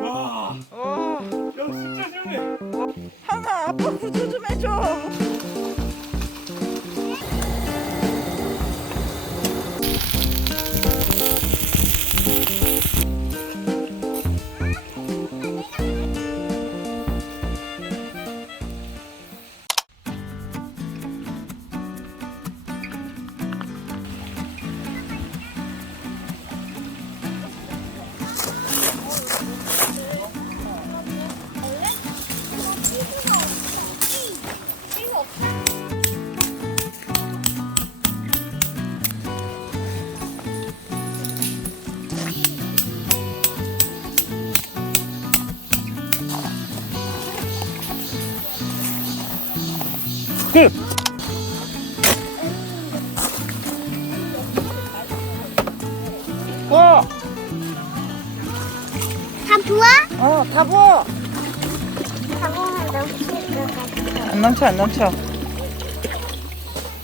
와, 어, 야 진짜 시원해. 하나 아빠 구조 와, 다 부어? 어, 다 부어. 다 부으면 넘칠 것 같아. 안 넘쳐, 안 넘쳐.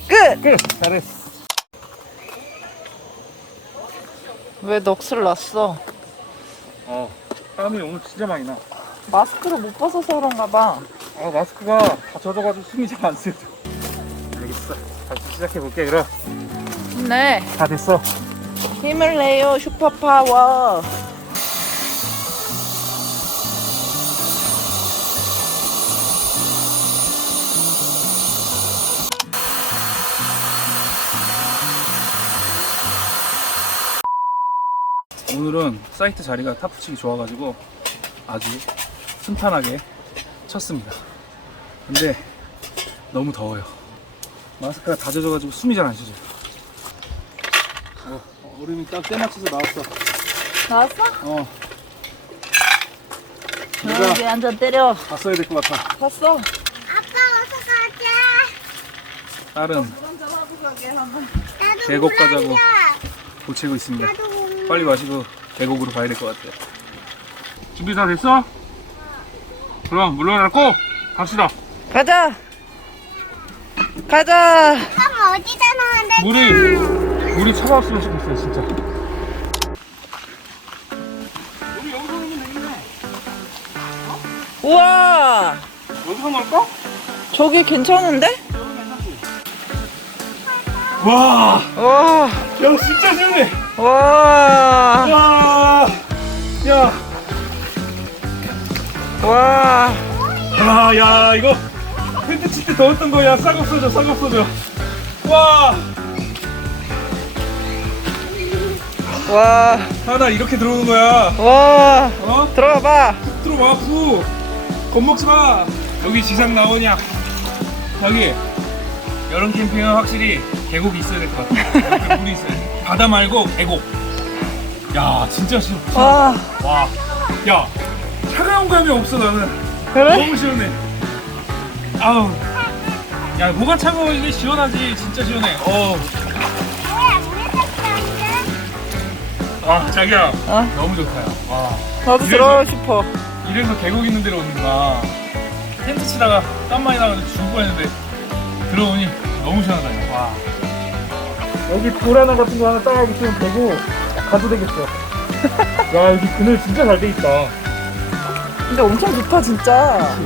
끝. 끝. 잘했어. 왜 넋을 놨어? 어, 땀이 오늘 진짜 많이 나. 마스크를 못 벗어서 그런가 봐. 아 마스크가 다 젖어가지고 숨이 잘안 쓰여져. 알겠어. 다시 시작해 볼게 그럼. 네. 다 됐어. 힘을 내요, 슈퍼파워. 오늘은 사이트 자리가 타프치기 좋아가지고 아주 순탄하게 쳤습니다. 근데 너무 더워요. 마스크가 다 젖어가지고 숨이 잘 안 쉬어져요. 어, 어, 얼음이 딱 때 맞춰서 나왔어. 나왔어? 어. 내가 여기 앉아 때려. 봤어야 될 것 같아. 봤어? 아빠 어서 가자. 딸은 나도 계곡 가자고. 고치고 있습니다. 나도. 빨리 마시고 계곡으로 가야 될 것 같아요. 준비 다 됐어? 그럼 물러나고 갑시다. 가자. 가자. 그럼 어디다 넣으면 돼? 물이 물이 차가웠으면 좋겠어요 진짜. 우리 여기서 넣으면 되겠네. 우와. 여기서 넣을까? 저기 괜찮은데? 와, 와. 야 진짜 시원해. 와. 와, 야, 와. 야, 야 이거 텐트 칠 때 더웠던 거야. 싹 없어져, 싹 없어져. 와, 와. 하나 이렇게 들어오는 거야. 와. 어? 들어가 봐. 들어와 푸 겁먹지 마. 여기 지상 나오냐? 여기. 여름 캠핑은 확실히 계곡이 있어야 될 것 같아. 이렇게 물이 있어야 돼. 바다 말고 계곡. 야 진짜 시원 와. 와 야 차가운 감이 없어 나는. 그래? 너무 시원해. 아우. 야 뭐가 차가워? 이게 시원하지. 진짜 시원해. 어 tas어 자기야 어? 너무 좋다 와 나도 이래서- 들어가고 싶어. 이래서 계곡 있는 데로 오는구나. 텐트 치다가 땀 많이 나가지고 죽을 뻔했는데 들어오니 너무 시원하다. 와. 여기 돌 하나 같은 거 하나 딱 있으면 되고 가도 되겠어. 야 여기 그늘 진짜 잘 돼 있다. 근데 엄청 좋다 진짜.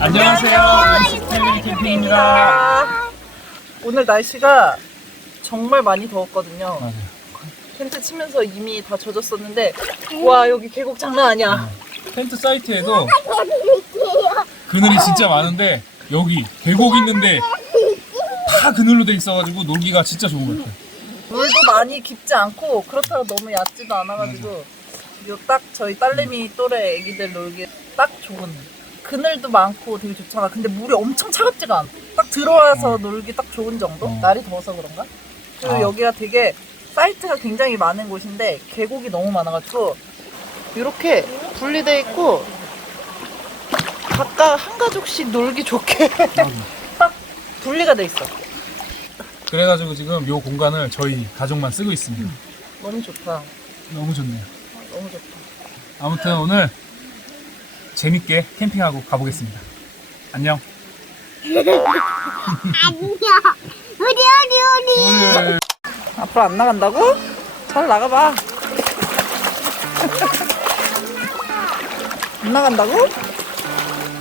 안녕하세요. 스텔리 캠핑입니다. 오늘 날씨가 정말 많이 더웠거든요. 맞아요. 텐트 치면서 이미 다 젖었었는데 와 여기 계곡 장난 아니야. 텐트 사이트에도 그늘이 진짜 많은데 여기 계곡 있는데 다 그늘로 돼 있어가지고 놀기가 진짜 좋은 것 같아요. 물도 많이 깊지 않고 그렇다고 너무 얕지도 않아가지고 요 딱 저희 딸내미 또래 애기들 놀기 딱 좋은 그늘도 많고 되게 좋잖아. 근데 물이 엄청 차갑지가 않아. 딱 들어와서 놀기 딱 좋은 정도? 어. 날이 더워서 그런가? 그리고 아. 여기가 되게 사이트가 굉장히 많은 곳인데 계곡이 너무 많아가지고 이렇게 분리돼 있고 각각 한 가족씩 놀기 좋게 딱 분리가 돼 있어. 그래가지고 지금 요 공간을 저희 가족만 쓰고 있습니다. 너무 좋다. 너무 좋네요. 너무 좋다. 아무튼 오늘 재밌게 캠핑하고 가보겠습니다. 안녕. 아니 야. 우리 우리 우리. 앞으로 안 나간다고? 잘 나가봐. 안 나간다고?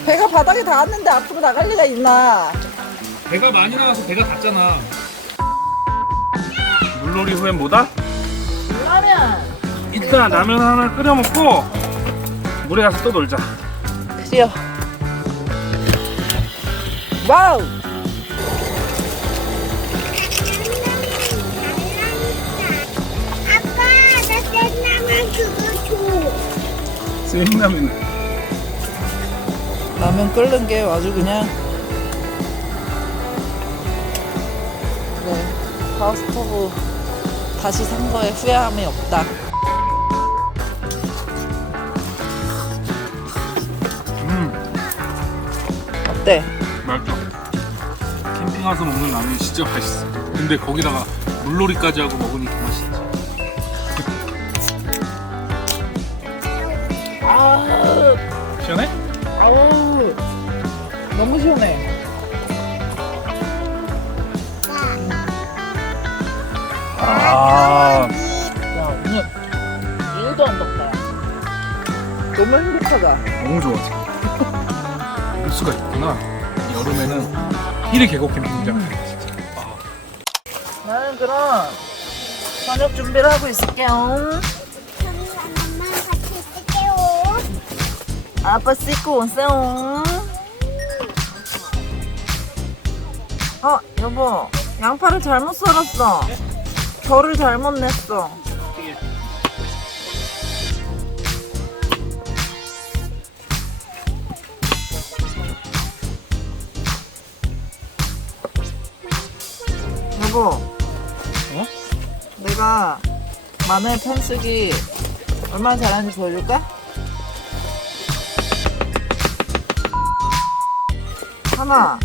배가 바닥에 닿았는데 앞으로 나갈 리가 있나? 배가 많이 나가서 배가 닿잖아. 물놀이 후엔 뭐다? 라면. 이따 라면 하나 끓여 먹고 물에 가서 또 놀자. 뛰어. 와우. 생라면. 라면 끓는 게 아주 그냥. 그래. 파워스토브 다시 산 거에 후회함이 없다. 음, 어때? 맛있어. 캠핑 와서 먹는 라면이 진짜 맛있어. 근데 거기다가 물놀이까지 하고 먹으니 더 맛있지. 아, 시원해? 아우, 너무 시원해. 아, 야, 오늘 일도 안 덥다. 너무 행복하다. 너무 좋아 지금. 볼 수가 있구나. 여름에는 힐의 계곡 캠핑장. 진짜. 아, 나는 그럼 저녁 준비를 하고 있을게요. 아빠 씻고 오세요. 어, 여보. 양파를 잘못 썰었어. 결을 잘못 냈어. 여보. 어? 내가 마늘 편쓰기 얼마나 잘하는지 보여줄까? 하나.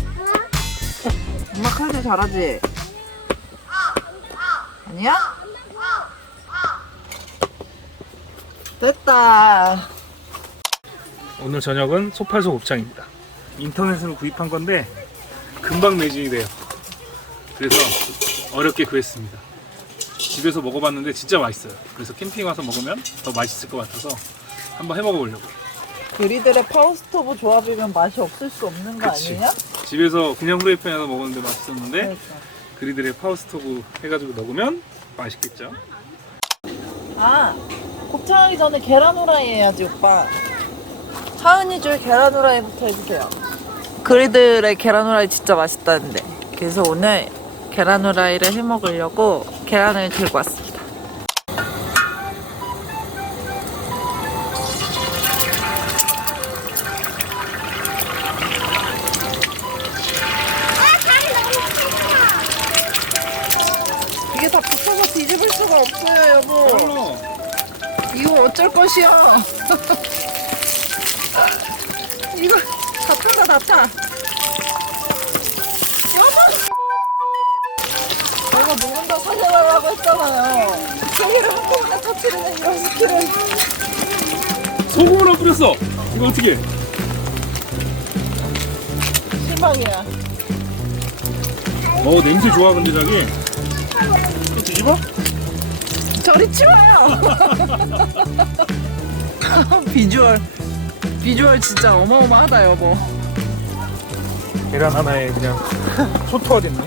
엄마 칼질 잘하지? 아니야? 됐다. 오늘 저녁은 소팔소 곱창입니다. 인터넷으로 구입한 건데 금방 매진이 돼요. 그래서 어렵게 구했습니다. 집에서 먹어봤는데 진짜 맛있어요. 그래서 캠핑 와서 먹으면 더 맛있을 것 같아서 한번 해 먹어보려고 요. 그리들의 파워스토브 조합이면 맛이 없을 수 없는 거 그치. 아니냐? 집에서 그냥 후라이팬에서 먹었는데 맛있었는데 그러니까. 그리들의 파워스토브 해가지고 먹으면 맛있겠죠? 아, 곱창 하기 전에 계란 후라이 해야지, 오빠. 하은이 줄 계란 후라이부터 해주세요. 그리들의 계란 후라이 진짜 맛있다는데. 그래서 오늘 계란 후라이를 해 먹으려고 계란을 들고 왔습 어쩔 것이야. 이거 다 타다 다 타. 여보. 내가 누군가 살려달라고 했잖아요. 세계를 한꺼번에 터트리는 이런 스킬을. 소금을 뿌렸어! 이거 어떻게 해? 실망이야. 어 냄새 좋아 근데 자기 또 뒤집어? 저리 치워요. 비주얼. 비주얼 진짜 어마어마하다, 여보. 계란 하나에 그냥 초토화 됐네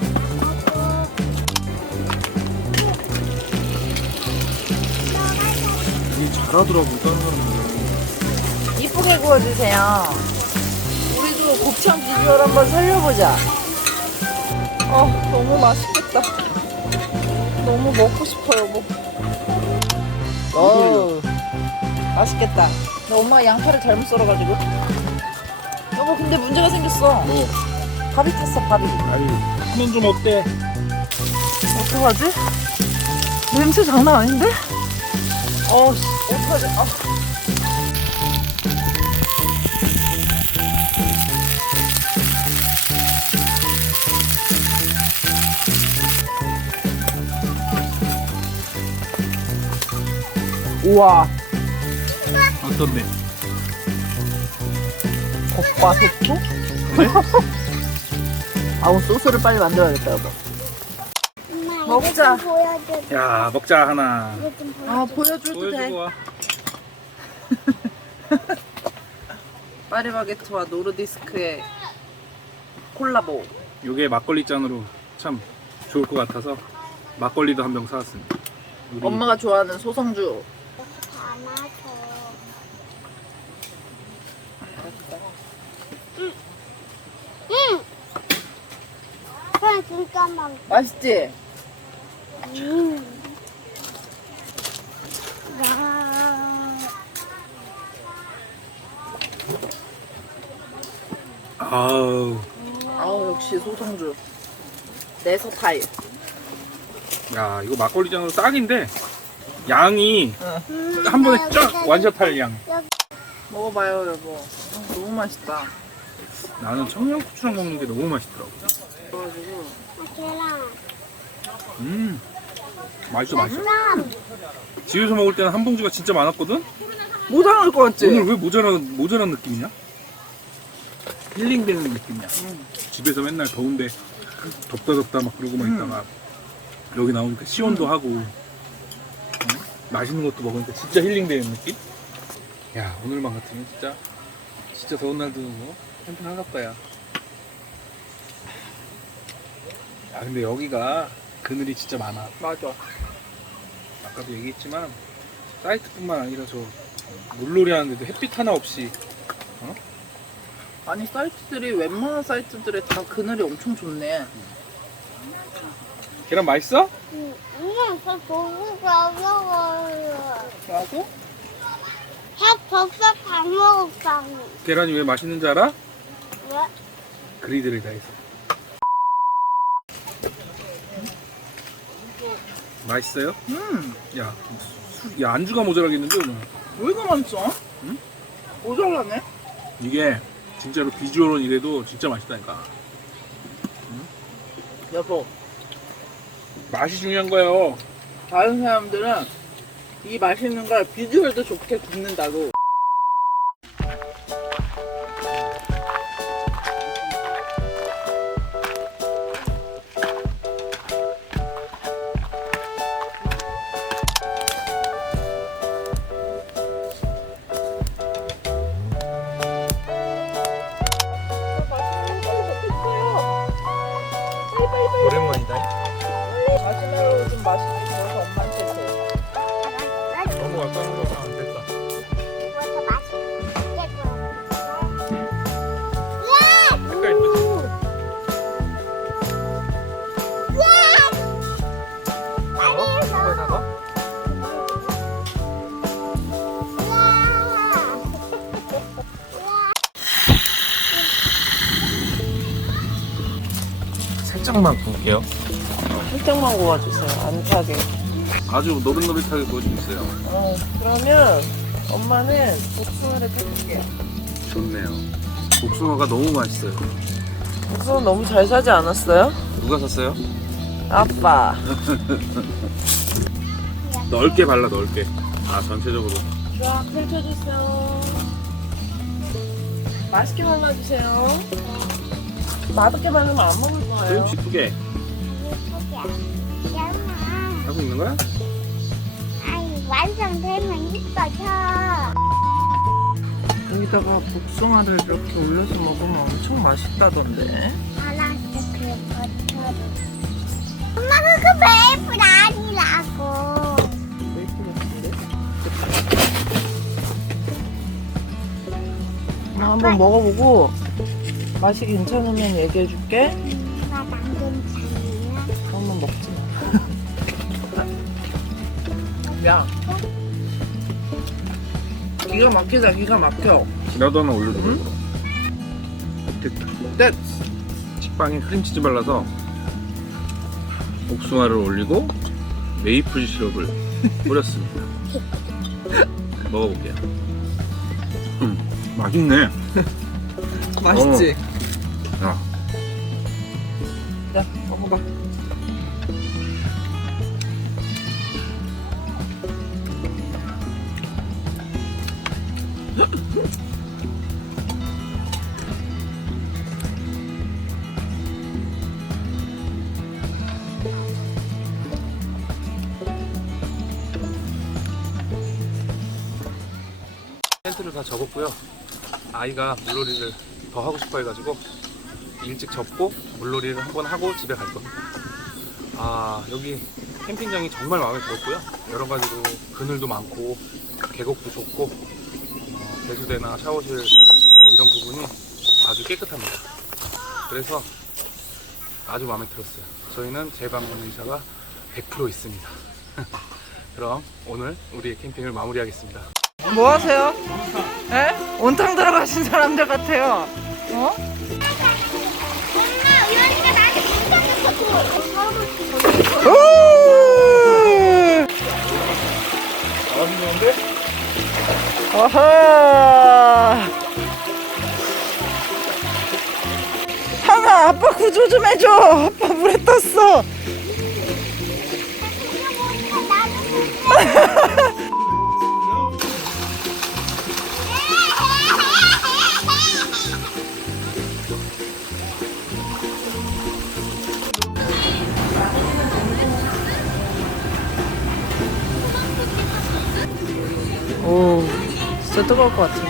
이 잘하더라고 다른 사람들 이쁘게 구워주세요. 우리도 곱창 비주얼 한번 살려보자. 어, 너무 맛있겠다. 너무 먹고 싶어요, 뭐. 어, 맛있겠다. 근데 엄마가 양파를 잘못 썰어가지고. 여보, 근데 문제가 생겼어. 뭐 밥이 탔어, 밥이. 아니 하면 좀 어때? 어떡하지? 냄새 장난 아닌데? 어, 씨, 어떡하지? 아. 우와, 어떤데? 겉바 속도? 아우 소스를 빨리 만들어야겠다 여보. 엄마 먹자. 좀 보여줘. 야 먹자 하나. 이거 좀 보여줘. 아 보여줘도 돼. 보여주고 와. 파리바게트와 노르디스크의 콜라보. 요게 막걸리 잔으로 참 좋을 것 같아서 막걸리도 한 병 사왔습니다. 우리 엄마가 좋아하는 소성주. 담아줘. 응. 그냥 진짜 맛. 맛있지? 음. 야. 아우 아우 역시 소성주. 내 스타일. 야 이거 막걸리 잔으로 딱인데 양이 음, 한 번에 쫙 여기, 완샷할 양. 여기. 먹어봐요 여보. 어, 너무 맛있다. 나는 청양고추랑 먹는 게 너무 맛있더라고. 그래가지고 아, 계란. 음 맛있어 맛있어. 계란. 집에서 먹을 때는 한 봉지가 진짜 많았거든. 모자랄 것 같지? 오늘 왜 모자란 모자란 느낌이냐? 힐링되는 느낌이야. 음. 집에서 맨날 더운데 덥다 덥다 막 그러고만 음. 있다가 여기 나오니까 시원도 하고 어? 맛있는 것도 먹으니까 진짜 힐링되는 느낌? 야 오늘만 같으면 진짜 진짜 더운 날도 뭐 캠핑 하겠다 야. 야 근데 여기가 그늘이 진짜 많아. 맞아. 아까도 얘기했지만 사이트뿐만 아니라 저 물놀이 하는데도 햇빛 하나 없이 아니 사이트들이 웬만한 사이트들에 다 그늘이 엄청 좋네. 계란 맛있어? 음, 음, 저 고기가 어려워요. 라고? 밥 벌써 다 먹었어. 계란이 왜 맛있는지 알아? 왜? 그리들을 다 해서 맛있어요? 음. 야, 수- 야 안주가 모자라겠는데 오늘 왜 이렇게 많죠? 응? 모자라네. 이게 진짜로 비주얼은 이래도 진짜 맛있다니까 여보, 맛이 중요한 거예요 다른 사람들은 이 맛있는 걸 비주얼도 좋게 굽는다고. 살짝만 구울게요 살짝만 구워주세요. 안 타게. 아주 노릇노릇하게 구워지고 있어요 어, 그러면 엄마는 복숭아를 뺄게요. 좋네요 복숭아가 너무 맛있어요 복숭아 너무 잘 사지 않았어요? 누가 샀어요? 아빠. 넓게 발라 넓게 아 전체적으로 쫙 펼쳐주세요. 맛있게 발라주세요. 맛없게 바르면 안 먹을 거예요. 좀 이쁘게 하고 있는 거야? 아니 완성되면 이뻐져. 여기다가 복숭아를 이렇게 올려서 먹으면 엄청 맛있다던데. 알았어 그 버터. 엄마 그거 메이플 아니라고. 메이플 같은데? 엄마 한번 먹어보고 맛이 괜찮으면 얘기해 줄게. 엄마 난 괜찮아. 한번 먹지 마. 야. 기가 막히다, 기가 막혀. 나도 하나 올려줘 응? 됐다 넷! 식빵에 크림치즈 발라서 복숭아를 올리고 메이플 시럽을 뿌렸습니다 먹어볼게요 음, 맛있네 맛있지? 어. 자, 먹어봐. 텐트를 다 접었고요. 아이가 물놀이를 더 하고 싶어 해가지고 일찍 접고 물놀이를 한번 하고 집에 갈 겁니다. 아 여기 캠핑장이 정말 마음에 들었고요. 여러 가지로 그늘도 많고 계곡도 좋고 어, 배수대나 샤워실 뭐 이런 부분이 아주 깨끗합니다. 그래서 아주 마음에 들었어요. 저희는 재방문 의사가 100% 있습니다. 그럼 오늘 우리의 캠핑을 마무리하겠습니다. 뭐 하세요? 에? 온탕 들어가신 사람들 같아요. 어? 아하. 항아, 아빠 구조 좀 해줘. 아빠 물에 떴어. 진짜 뜨거울 것 같아. 어